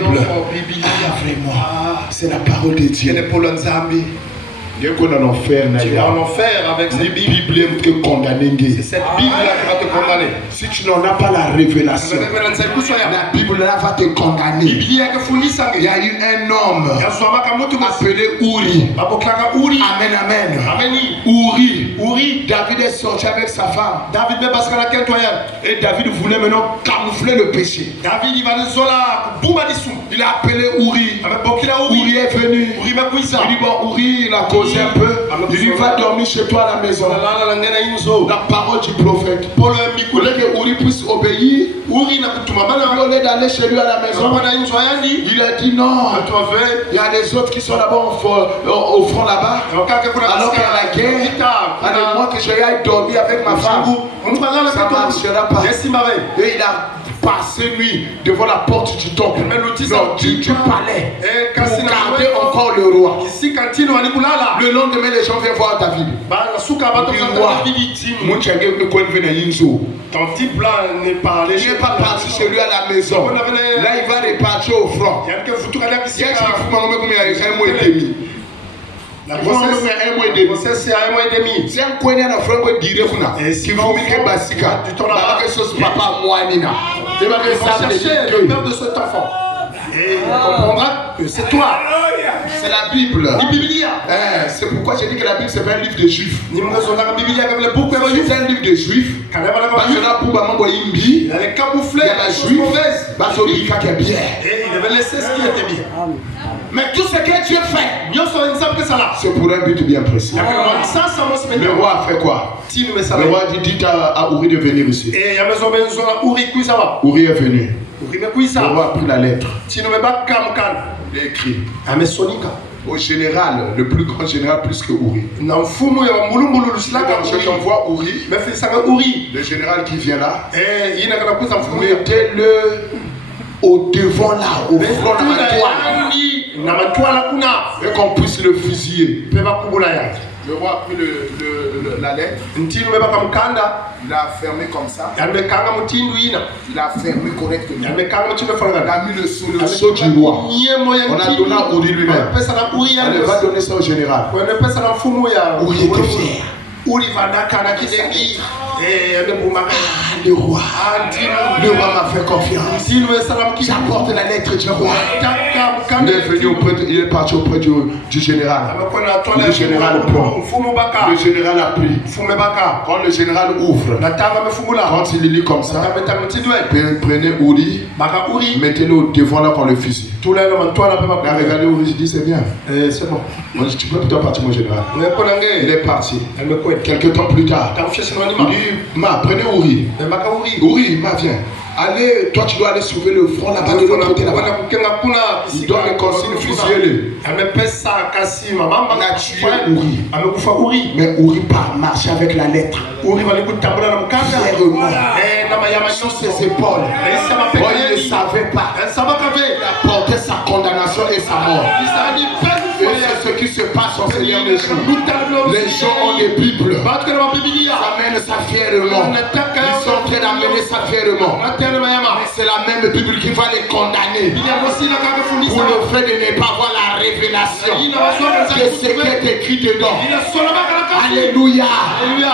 Bible. Vraiment. C'est la parole de Dieu. Tu vas en enfer avec cette Bible qui est condamnée. C'est cette Bible-là qui va te condamner. Si tu n'en as pas la révélation, la Bible-là va te condamner. Il y a eu un homme appelé Uri. Amen, amen. Uri, David est sorti avec sa femme. Et David voulait maintenant camoufler le péché. Il a appelé Uri. Uri est venu. Il dit bon, Uri, il a causé un peu. Il dit va dormir chez toi à la maison. La parole du prophète. Pour que Uri puisse obéir. Au lieu d'aller chez lui à la maison, il a dit non. Il y a des autres qui sont là-bas au front là-bas. Alors qu'il y a la guerre. Allez, moi que je aille dormir avec ma femme. Ça ne marchera pas. Et il a passé lui devant la porte du temple, du palais, pour garder encore le roi. Le lendemain, les gens viennent voir David. Ton type là n'est pas allé. Il n'est pas parti chez lui à la maison. Là, il va repartir au front. La grossesse, c'est un mois et demi. C'est un coin de la frère qui dirait qu'il faut que Basika, papa Moanina. Il va chercher le père de cet enfant. Et il comprendra que c'est toi. C'est la Bible. C'est pourquoi j'ai dit que la Bible c'est un livre de juifs. C'est un livre de juifs. Parce que là, pour maman, il avait camouflé la juif. Et il devait laisser ce qui était bien. Mais tout ce que Dieu fait, c'est pour un but bien précis. Le roi a fait quoi? Le roi dit à Uri de venir ici. Uri est venu. Le roi a pris la lettre. Il a écrit au général, le plus grand général plus que Uri. Je t'envoie Uri. Le général qui vient là, mettez-le au devant là, au front de la toile. Et qu'on puisse le fusiller. Le roi a pris la lettre. Il a fermé comme ça. Il a fermé correctement. Il a mis le sceau du roi. On a donné à Uri lui-même. On va donner ça au général. Uri était fier. Le roi m'a fait confiance. J'apporte la lettre du roi. Il est parti auprès du général. Le général prend. Le général a pris. Quand le général ouvre, quand il lit comme ça, prenez Uri, mettez-le devant là qu'on le fusille. Il a regardé Uri, il dit c'est bien. C'est bon. Tu peux plutôt partir mon général. Il est parti. Quelques temps plus tard, il dit prenez Uri. Uri, viens. Allez, toi tu dois aller sauver le front là-bas de l'autre côté là-bas. Il doit les consignes, fusiller-le. On a tué Uri. Mais Uri marche avec la lettre. Fièrement. Sur ses épaules. Il ne savait pas. Il a porté sa condamnation et sa mort. Et c'est ce qui se passe en ces derniers jours. Les gens ont des Bibles. Ils amènent ça fièrement. Ils sont en train d'amener ça fièrement. Mais c'est la même Bible qui va les condamner pour le fait de ne pas avoir la révélation de ce qui est écrit dedans. Alléluia.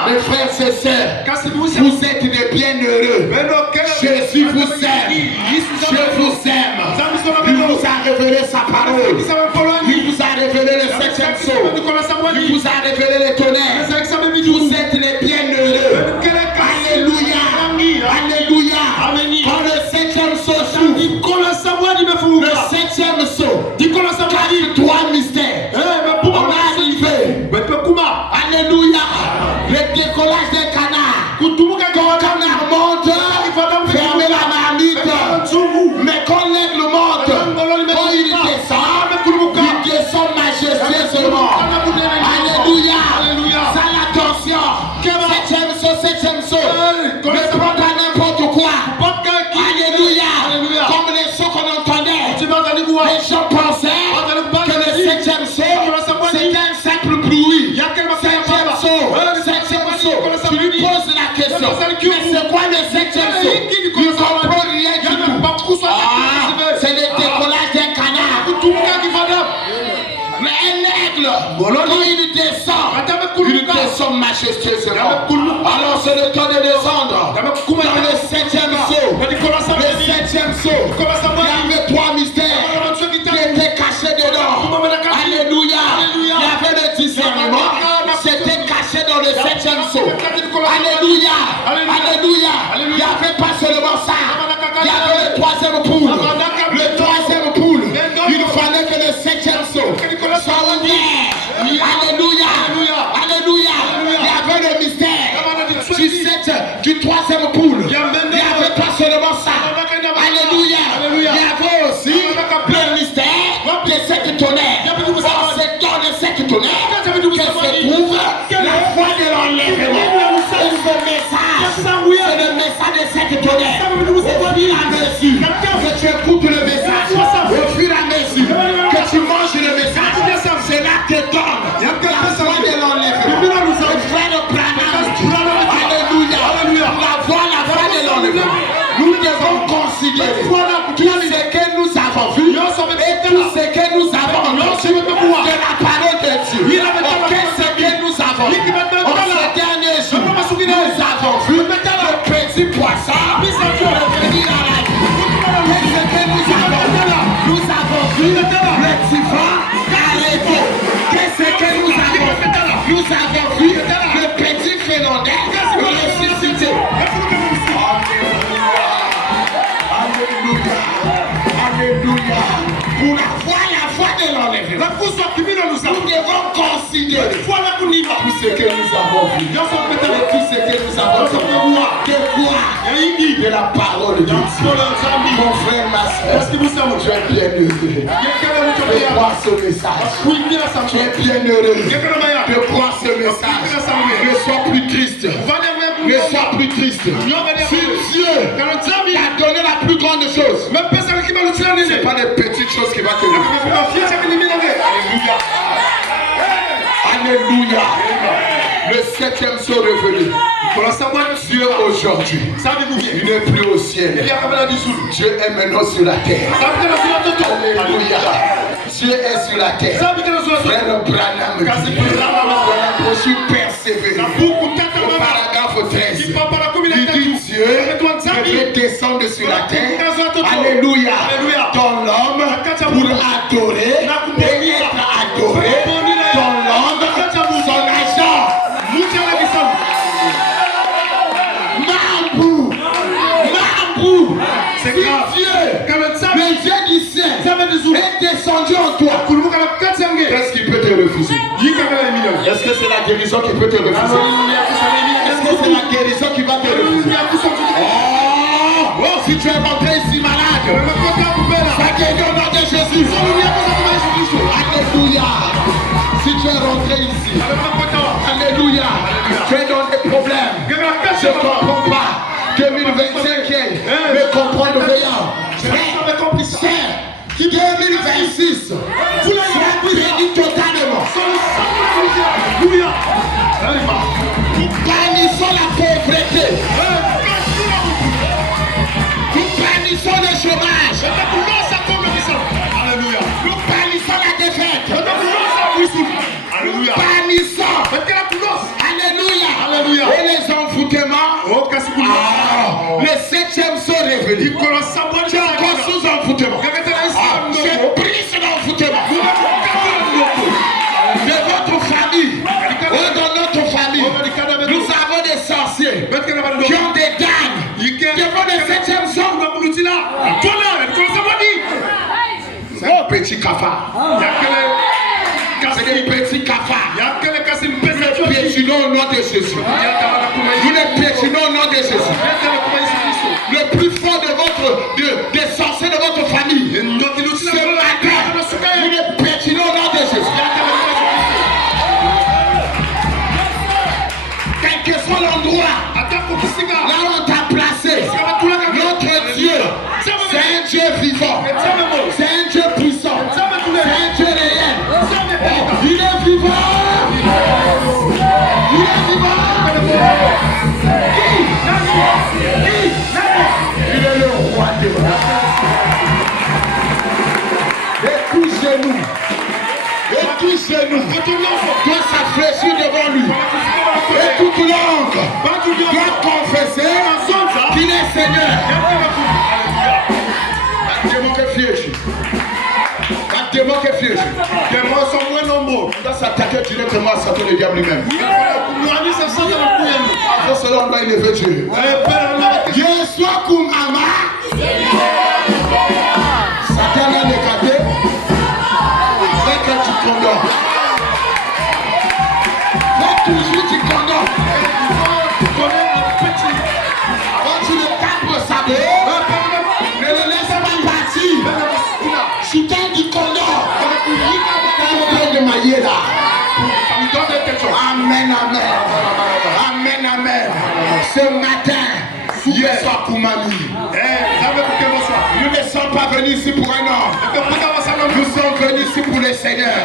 Mes frères et sœurs, vous êtes des bienheureux. Jésus vous aime. Je vous aime. Il vous a révélé sa parole. Il vous a révélé le septième sceau. Il vous a révélé les tonnerres. Vous êtes les bienheureux. Alléluia. Alléluia. Quand le septième sceau s'ouvre, le septième sceau, cache trois mystères. On est arrivé. Alléluia. Le décollage des canards. Quand le canard monte, fermez la marmite. Mais quand l'aigle monte, quand il descend majestueusement. Alléluia. Ça l'attention. Septième saut. Ne prends pas n'importe quoi. Alléluia. Comme les sauts qu'on entendait. Les gens pensaient que le septième saut, c'était un simple bruit. Septième saut. Tu lui poses la question. Mais c'est quoi le septième saut? Il ne comprend rien du tout. C'est le décollage Quand il descend majestueusement. Alors c'est le temps de descendre dans le 7e saut. Le 7e saut. Il y avait 3 mystères qui étaient cachés dedans. Alléluia. Il y avait le discernement. C'était caché dans le 7e saut. Alléluia. Alléluia. Il n'y avait pas seulement ça. Il y avait le 3e poule. Le 3e poule. Il fallait que le 7e saut soit ouvert. Alléluia. Alléluia. Il y avait le mystère du 3e poule. Il n'y avait pas seulement ça. Alléluia. Il y avait aussi le mystère des 7 tonnerres. Or, c'est dans les 7 tonnerres que se trouve la foi de l'enlèvement. Et ce message, c'est le message des 7 tonnerres. Au fur et à mesure que tu écoutes le message, au fur et à mesure que tu manges le message, cela te donne la foi de l'enlèvement. Frère Branham, alléluia, la foi de l'enlèvement. Nous devons considérer tout ce que nous avons vu et tout ce que nous avons reçu de la parole de Dieu. Qu'est-ce que nous avons vu? En ce dernier jour, nous avons vu le petit poisson revenir à la vie. Qu'est-ce que nous avons vu? Nous avons vu le typhon arrêté. Qu'est-ce que nous avons vu? Nous avons vu le petit phénomène ressuscité. Alléluia. Pour la foi de l'enlèvement, nous devons considérer tout ce que nous avons vu. Tout ce que nous avons vu. De quoi? De la parole de Dieu. Mon frère, ma soeur, tu es bien heureux de croire ce message. Tu es bien heureux de croire ce message. Ne sois plus triste. Ne sois plus triste. Si Dieu t'a donné la plus grande chose, ce n'est pas des petites choses qui vont te donner. Alléluia. Le 7e saut revenu. Dieu aujourd'hui, il n'est plus au ciel. Dieu est maintenant sur la terre. Alléluia. Dieu est sur la terre. Frère Branham dit, la brochure persévère. Au paragraphe 13, il dit Dieu devait descendre sur la terre. Alléluia. Dans l'homme pour adorer et être adoré. Dans l'homme, son agent. C'est grave. Le Dieu du ciel est descendu en toi. Qu'est-ce qui peut te refuser? Est-ce que c'est la guérison qui peut te refuser? Est-ce que c'est la guérison qui va te refuser? Oh, si tu es rentré ici malade, ça guérit au nom de Jésus. Alléluia. Si tu es rentré ici, alléluia, tu es dans des problèmes. Je ne comprends pas. 2025 me comprendre rien. Frère, 2026, sois béni totalement. Nous bannissons la pauvreté. Nous bannissons le chômage. Nous bannissons la défaite. Nous bannissons. Alléluia. Et les envoûtements. Le 7e saut révélé. Tu es encore sous envoûtement. Je prie sur l'envoûtement. De votre famille. Ou dans notre famille. Nous avons des sorciers qui ont des dames. Devant le 7e saut. C'est un petit cafard. C'est des petits cafards. Nous les piétinons au nom de Jésus. Nous les piétinons au nom de Jésus. Le plus fort des sorciers de votre famille, ce matin, nous les piétinons au nom de Jésus. Quel que soit l'endroit, là où on t'a placé, notre Dieu, c'est un Dieu vivant, c'est un Dieu puissant, c'est un Dieu réel. Il est vivant. Il est vivant. Il est le roi des rois. Et tout genou, et tout genou doit s'affléchir devant lui. Et toute langue doit confesser qu'il est Seigneur. Un démon qui fiche. Un démon qui fiche. Les démons sont moins nombreux. On doit s'attaquer directement à Satan le diable lui-même. Avant cela, on doit élever Dieu. Dieu soit Kumama. Satan a décadé. Fais que tu condamnes. Fais toujours tu condamnes. Quand tu le tapes le sabot, ne le laisse pas partir. Soudain du condamne. De mailler là. Amen, amen. Amen, amen. Ce matin, Yeshua Kumami. Nous ne sommes pas venus ici pour un homme. Nous sommes venus ici pour le Seigneur.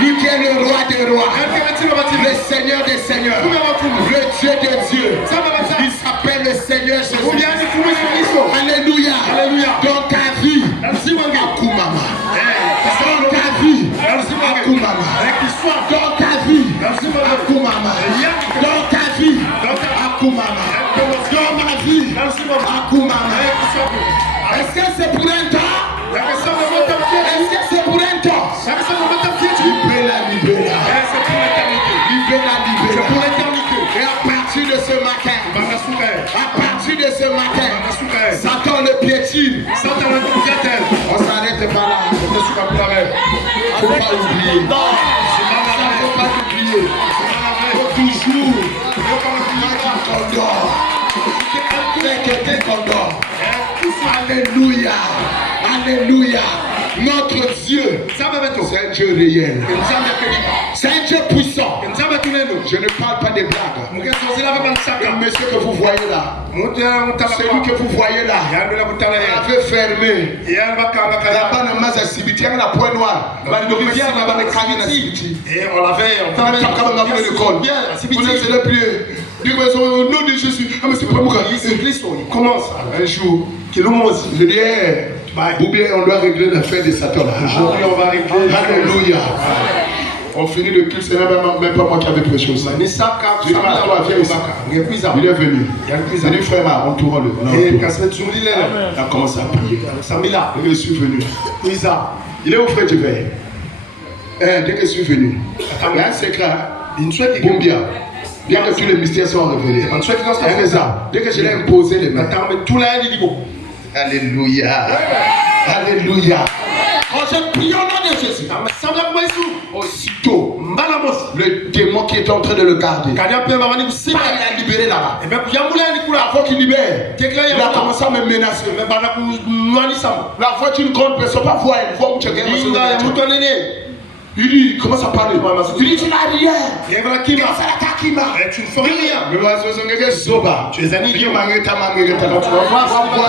Lui qui est le roi des rois. Le Seigneur des seigneurs. Le Dieu des dieux. Il s'appelle le Seigneur Jésus. Alléluia. Dans ta vie, Akumama. Dans ta vie, Akumama. Dans ta vie, Akumama. Dans ta vie, Akumama. Dans ma vie, Akumama. Est-ce que c'est pour un temps? Est-ce que c'est pour un temps? Libéra. C'est pour l'éternité. Et à partir de ce matin, Satan le piétine. On s'arrête pas là. Faut pas oublier. Faut pas oublier. Faut toujours. Alléluia. Alléluia. Notre Dieu, c'est un Dieu réel. C'est un Dieu puissant. Je ne parle pas des blagues. Le monsieur que vous voyez là, celui que vous voyez là, il avait fermé. Là-bas, dans ma cimetière, la pointe noire. Et on l'avait. Vous ne plus. Au nom de Jésus, commence un jour. Je dis, ou bien on doit régler l'affaire de Satan. Aujourd'hui, on va régler. Alléluia. On finit le culte, c'est même pas moi qui avais prêché ça. Je dis, toi, viens ici. Il est venu. Il dit, frère, on tourne le. Il a commencé à prier. Je suis venu. Il est au frère du veille. Dès que je suis venu, il y a un secret. Boumbia. Bien que tous les mystères soient révélés. Dès que je l'ai imposé les mains. Alléluia. Alléluia. Quand je prie au nom de Jésus, aussitôt, le démon qui est en train de le garder, il a libéré là-bas. Avant qu'il libère, il a commencé à me menacer. La fois d'une grande personne, pas voir une fois où tu gagnes. Il dit, comment ça parle? Il dit, tu n'as rien. Tu ne fais rien. Tu es un idiot. Tu vas voir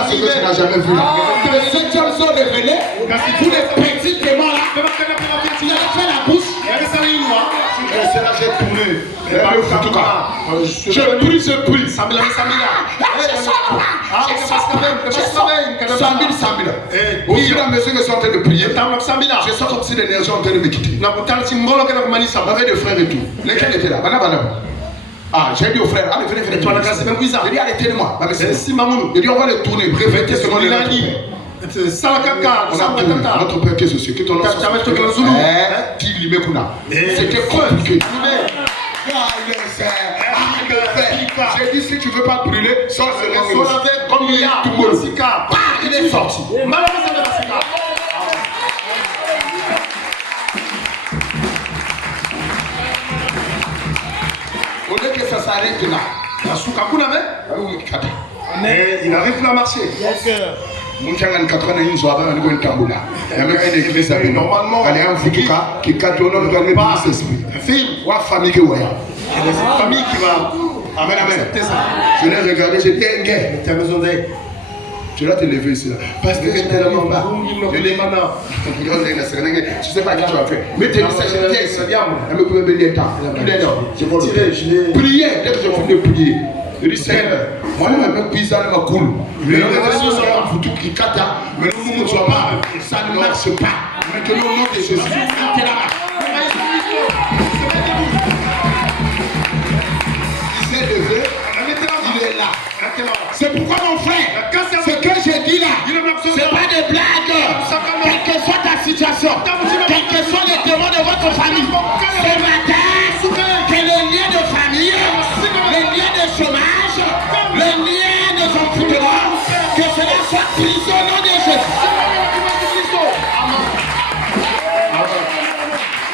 ce que tu n'as jamais vu. Les secteurs sont révélés. Tous les petits démons là. Tu as fait la bouche. C'est là que j'ai tourné. En tout cas, je prie. Sambil. Au fur et à mesure que je suis en train de prier, je sens comme si l'énergie est en train de me quitter. J'avais des frères et tout. Lesquels étaient là? Ah, j'ai dit aux frères, allez, venez. J'ai dit, arrêtez-moi. J'ai dit, on va les tourner. Répétez ce qu'on a dit. Notre Père qui est ceci, que ton nom soit c'était compliqué. J'ai dit, si tu ne veux pas brûler, sors ce comme il est tout le monde. Il est sorti. Au lieu que ça s'arrête là, mais il n'arrive plus à marcher. Normalement, elle est un foutuka qui catonne dans le esprit. Une famille qui voit. C'est une famille qui va. Amen. Je l'ai regardé, j'ai dit, tu as besoin d'aide. Tu dois te lever ici là. Parce que je ne t'aime pas. Je dis, tu sais pas ce que tu vas faire. Mais tu dis ça, je tiens ici. Elle me pouvait venir temps. Priez, dès que je finis de prier. Je dis, Seigneur, moi, je vais me pisa, je me coule. Mais le réseau, c'est un foutu qui kata. Mais nous ne sommes pas. Ça ne marche pas. Maintenant, au nom de Jésus, situation, quels que soient les démons de votre famille, ce matin, que les liens de famille, les liens de chômage, les liens de enfouissement, que cela soit brisé au nom de Jésus.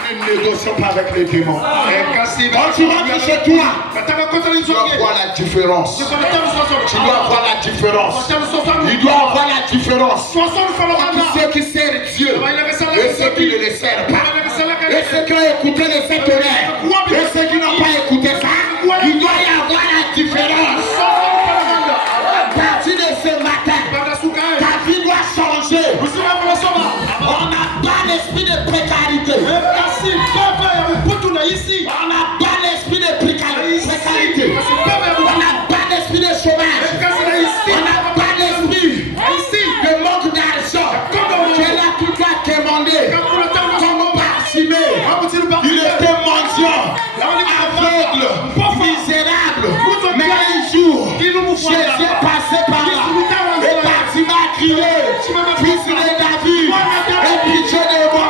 Ne négocions pas avec les démons. Quand tu rentres chez toi, tu dois voir la différence. Tu dois voir la différence. Il doit avoir la différence entre ceux qui servent Dieu et ceux qui ne les servent pas. Et ceux qui ont écouté les sept tonnerres et ceux qui n'ont pas écouté ça, il doit y avoir la différence. À partir de ce matin, ta vie doit changer. On n'a pas l'esprit de précarité. On n'a pas l'esprit de précarité. On n'a pas l'esprit de chômage. On n'a pas l'esprit de manque d'argent. Tu es là, tu dois demander. Comme Bartimée, il était mendiant, aveugle, misérable. Mais un jour, Jésus est passé par là. Et Bartimée a crié, fils de David, aie pitié de moi.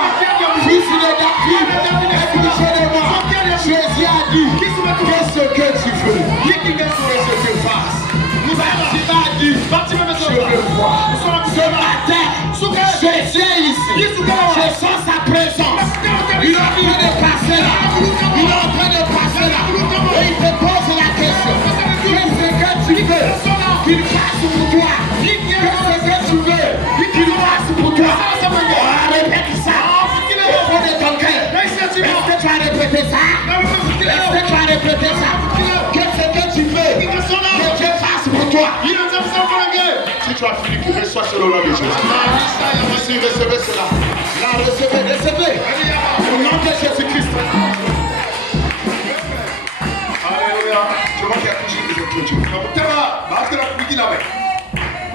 Fils de David, aie pitié de moi. Jésus a dit, qu'est-ce que tu veux? Qu'est-ce que je fasse? Bartimée a dit, je veux voir. Ce matin, Jésus est ici. Je sens sa présence. Il est en train de passer là. Il est en train de passer là. Et il te pose la question. Qu'est-ce que tu veux qu'il fasse pour toi? Qu'est-ce que tu veux qu'il fasse pour toi? Répète ça. Au fond de ton cœur. Est-ce que tu vas répéter ça? Est-ce que tu vas répéter ça? Qu'est-ce que tu veux que Dieu fasse pour toi? Si tu as fini, que reçois selon le nom de Jésus. Si recevez cela. Là, recevez. Au nom de Jésus-Christ. Alléluia. Je vois qu'il y a toujours des incrédules.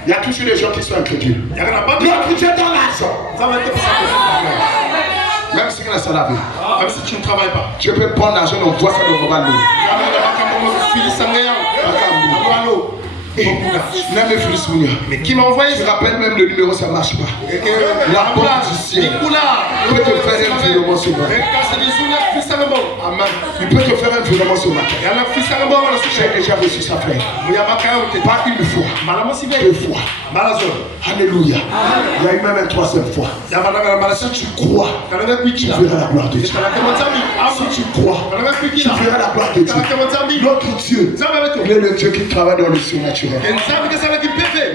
Il y a toujours des gens qui sont incrédules. L'autre, tu es dans l'argent. Même si c'est la vie. Même si tu ne travailles pas. Tu peux prendre l'argent, on voit ça dans le mobile. Mais qui m'a envoyé? Je rappelle même le numéro, ça ne marche pas. La porte du ciel peut te faire un virement ce matin. Amen. Il peut te faire un virement ce matin. J'ai déjà reçu sa frère. Pas une fois, deux fois. Alléluia. Il y a eu même une troisième fois. Si tu crois, tu verras la gloire de Dieu. Si tu crois, tu verras la gloire de Dieu. Notre Dieu, il est le Dieu qui travaille dans le surnaturel.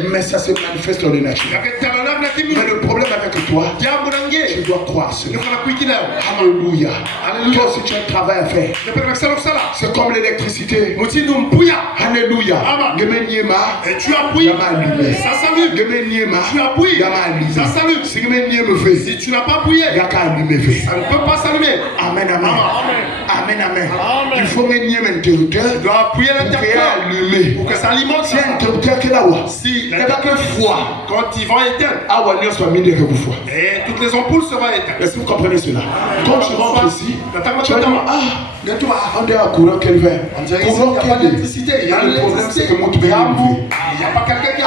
Mais ça se manifeste dans le naturel. Mais le problème avec toi, tu dois croire cela. Alléluia. Toi aussi tu as un travail à faire. C'est comme l'électricité. Alléluia. Et tu appuies, ça s'allume. Tu appuies, ça s'allume. Si tu n'as pas appuyé, ça ne peut pas s'allumer. Amen, amen. Amen, amen. Il faut gagner un interrupteur. Tu dois appuyer l'interrupteur pour que ça alimente. C'est un interrupteur qui est là-haut. Si quand ils vont éteindre, et toutes les ampoules seront éteintes. Est-ce que vous comprenez cela? Quand tu rentres ici, tu vas dire, on est à courant qu'elle vient. Courant qu'il y a pas d'électricité. Le problème, c'est que mon tour est il n'y a pas quelqu'un qui a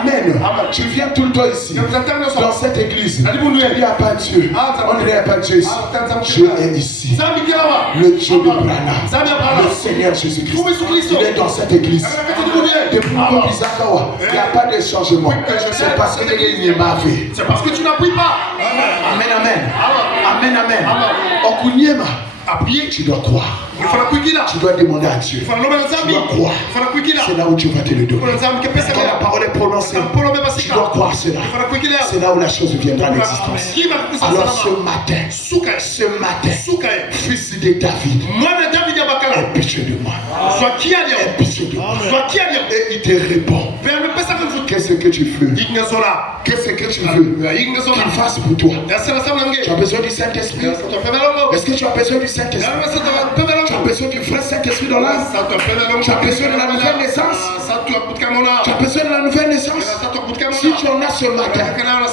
Amen. Tu viens tout le temps ici. Dans cette église. Il n'y a pas Dieu. On n'y a pas Dieu ici. Dieu est ici. Le Dieu de Branham. Le Seigneur Jésus-Christ. Il est dans cette église. Depuis il n'y a pas de changement. C'est parce que c'est parce que tu n'appuies pas. Amen. Appuyer, tu dois croire. Tu dois demander à Dieu. Tu dois croire. C'est là où tu vas te le donner. Quand la parole est prononcée, tu dois croire cela. C'est là où la chose viendra à l'existence. Alors ce matin, fils de David, aie pitié de moi. Aie pitié de moi. Et il te répond. Qu'est-ce que tu veux? Qu'est-ce que tu veux qu'il fasse pour toi? Tu as besoin du Saint-Esprit? Est-ce que tu as besoin du Saint-Esprit? Tu as besoin du vrai Saint-Esprit dans l'âme? Tu as besoin de la nouvelle naissance? Tu as besoin de la nouvelle naissance? Si tu en as ce matin,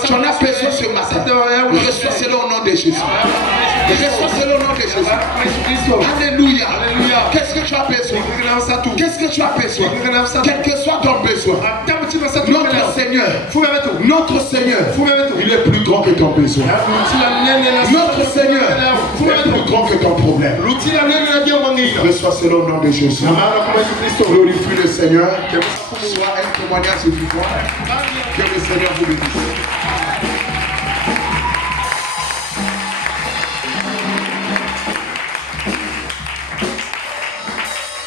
tu en as besoin ce matin, reçois cela au nom de Jésus. Reçois cela au nom de Jésus. Jésus. Alléluia. Qu'est-ce que tu as besoin? Qu'est-ce que tu as besoin? Quel que soit ton besoin. Notre Seigneur, il est plus grand que ton besoin. Notre Seigneur est plus grand que ton problème. Reçois cela au nom de Jésus. Glorifie le Seigneur. Soit un témoignage vivant. Que le Seigneur vous bénisse.